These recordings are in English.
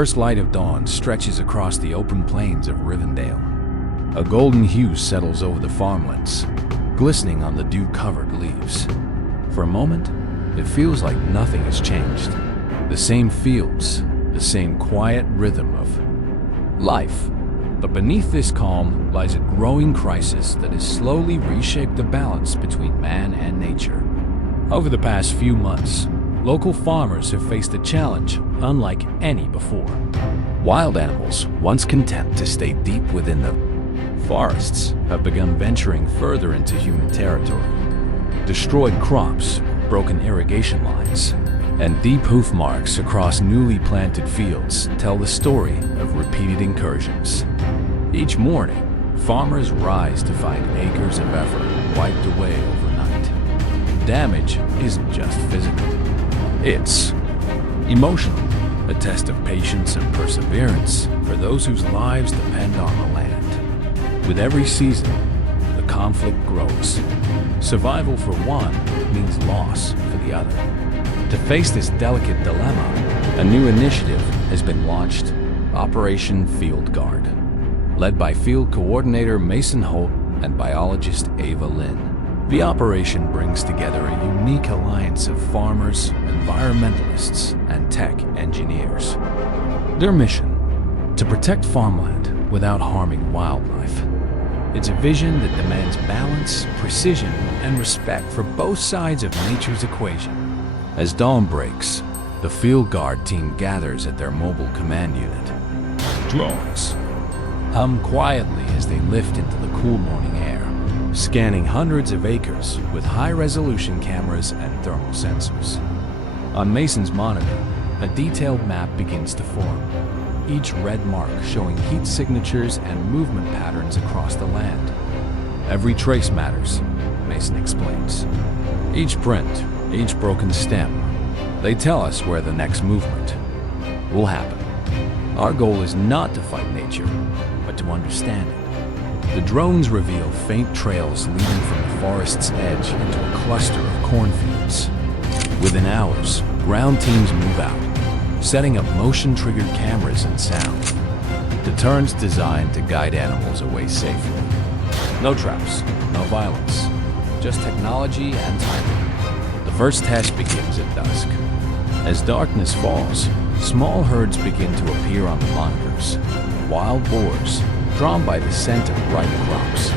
first light of dawn stretches across the open plains of Rivendell. A golden hue settles over the farmlands, glistening on the dew-covered leaves. For a moment, it feels like nothing has changed. The same fields, the same quiet rhythm of life. But beneath this calm lies a growing crisis that has slowly reshaped the balance between man and nature. Over the past few months, local farmers have faced a challenge unlike any before. Wild animals, once content to stay deep within the forests, have begun venturing further into human territory. Destroyed crops, broken irrigation lines, and deep hoof marks across newly planted fields tell the story of repeated incursions. Each morning, farmers rise to find acres of effort wiped away overnight. Damage isn't just physical, it's emotional, a test of patience and perseverance for those whose lives depend on the land. With every season, the conflict grows. Survival for one means loss for the other. To face this delicate dilemma, a new initiative has been launched, Operation Field Guard, led by Field Coordinator Mason Holt and biologist Ava Lynn. The operation brings together a unique alliance of farmers, environmentalists, and tech engineers. Their mission: to protect farmland without harming wildlife. It's a vision that demands balance, precision, and respect for both sides of nature's equation. As dawn breaks, the Field Guard team gathers at their mobile command unit. Drones hum quietly as they lift into the cool morning air, scanning hundreds of acres with high-resolution cameras and thermal sensors. On Mason's monitor, a detailed map begins to form, each red mark showing heat signatures and movement patterns across the land. Every trace matters, Mason explains. Each print, each broken stem, they tell us where the next movement will happen. Our goal is not to fight nature, but to understand it. The drones reveal faint trails leading from the forest's edge into a cluster of cornfields. Within hours, ground teams move out, setting up motion-triggered cameras and sound. Deterrents designed to guide animals away safely. No traps, no violence, just technology and timing. The first test begins at dusk. As darkness falls, small herds begin to appear on the monitors. Wild boars, drawn by the scent of ripe crops.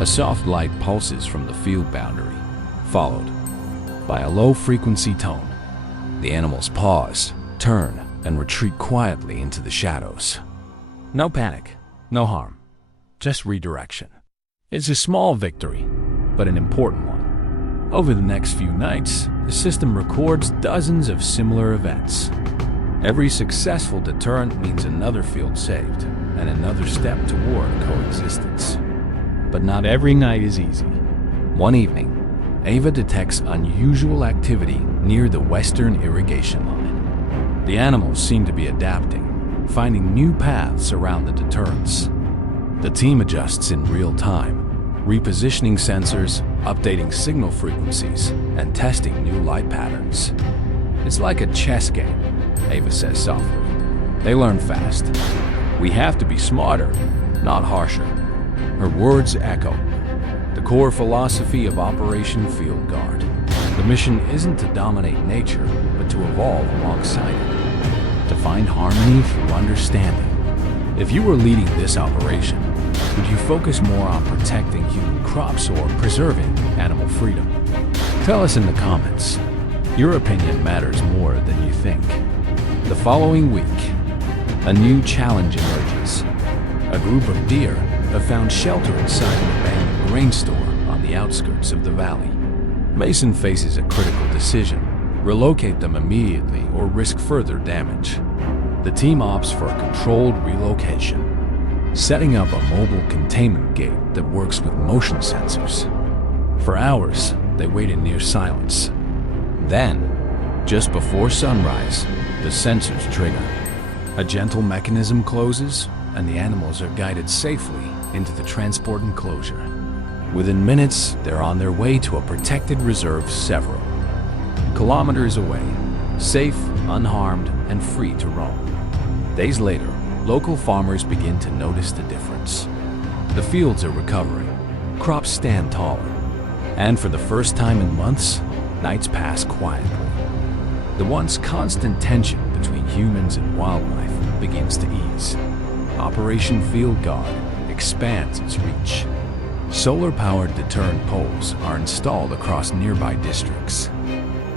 A soft light pulses from the field boundary, followed by a low-frequency tone. The animals pause, turn, and retreat quietly into the shadows. No panic, no harm, just redirection. It's a small victory, but an important one. Over the next few nights, the system records dozens of similar events. Every successful deterrent means another field saved, and another step toward coexistence. But not every night is easy. One evening, Ava detects unusual activity near the western irrigation line. The animals seem to be adapting, finding new paths around the deterrents. The team adjusts in real time, repositioning sensors, updating signal frequencies, and testing new light patterns. It's like a chess game, Ava says softly. They learn fast. We have to be smarter, not harsher. Her words echo the core philosophy of Operation Field Guard. The mission isn't to dominate nature, but to evolve alongside it, to find harmony through understanding. If you were leading this operation, would you focus more on protecting human crops or preserving animal freedom? Tell us in the comments. Your opinion matters more than you think. The following week, a new challenge emerges. A group of deer have found shelter inside an abandoned grain store on the outskirts of the valley. Mason faces a critical decision: relocate them immediately or risk further damage. The team opts for a controlled relocation, setting up a mobile containment gate that works with motion sensors. For hours, they wait in near silence. Then, just before sunrise, the sensors trigger. A gentle mechanism closes, and the animals are guided safely into the transport enclosure. Within minutes, they're on their way to a protected reserve several kilometers away, safe, unharmed, and free to roam. Days later, local farmers begin to notice the difference. The fields are recovering, crops stand taller, and for the first time in months, nights pass quietly. The once constant tension between humans and wildlife begins to ease. Operation Field Guard expands its reach. Solar-powered deterrent poles are installed across nearby districts.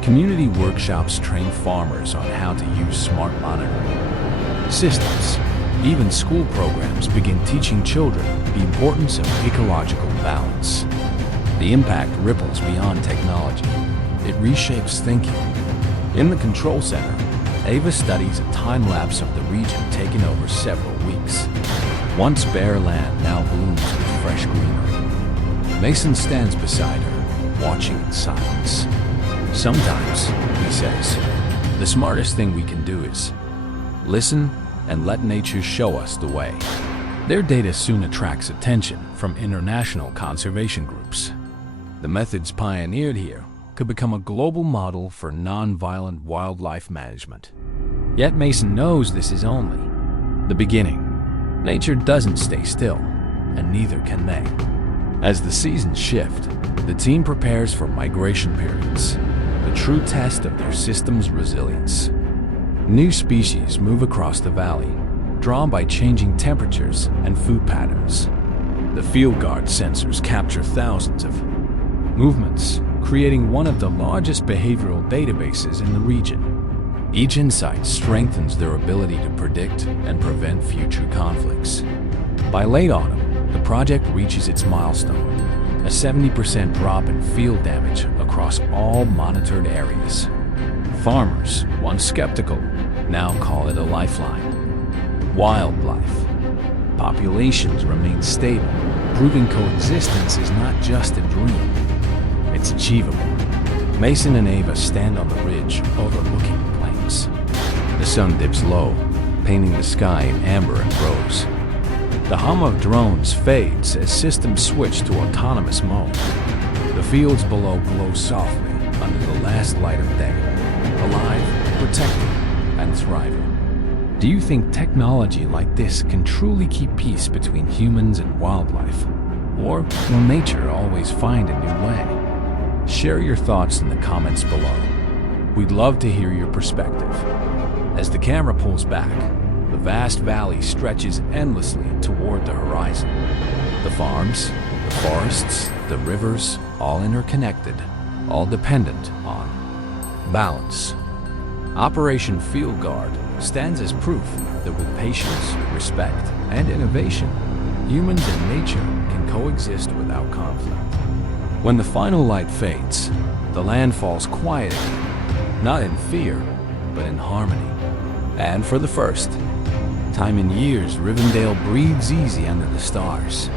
Community workshops train farmers on how to use smart monitoring systems. Even school programs begin teaching children the importance of ecological balance. The impact ripples beyond technology. It reshapes thinking. In the control center, Ava studies a time-lapse of the region taken over several weeks. Once bare land now blooms with fresh greenery. Mason stands beside her, watching in silence. Sometimes, he says, the smartest thing we can do is listen and let nature show us the way. Their data soon attracts attention from international conservation groups. The methods pioneered here could become a global model for non-violent wildlife management. Yet Mason knows this is only the beginning. Nature doesn't stay still, and neither can they. As the seasons shift, the team prepares for migration periods, the true test of their system's resilience. New species move across the valley, drawn by changing temperatures and food patterns. The Field Guard sensors capture thousands of movements, creating one of the largest behavioral databases in the region. Each insight strengthens their ability to predict and prevent future conflicts. By late autumn, the project reaches its milestone, a 70% drop in field damage across all monitored areas. Farmers, once skeptical, now call it a lifeline. Wildlife. Populations remain stable, proving coexistence is not just a dream. It's achievable. Mason and Ava stand on the ridge overlooking the plains. The sun dips low, painting the sky in amber and rose. The hum of drones fades as systems switch to autonomous mode. The fields below glow softly under the last light of day, alive, protected, and thriving. Do you think technology like this can truly keep peace between humans and wildlife? Or will nature always find a new way? Share your thoughts in the comments below. We'd love to hear your perspective. As the camera pulls back, the vast valley stretches endlessly toward the horizon. The farms, the forests, the rivers, all interconnected, all dependent on balance. Operation Field Guard stands as proof that with patience, respect, and innovation, humans and nature can coexist without conflict. When the final light fades, the land falls quiet again, not in fear, but in harmony. And for the first time in years, Rivendell breathes easy under the stars.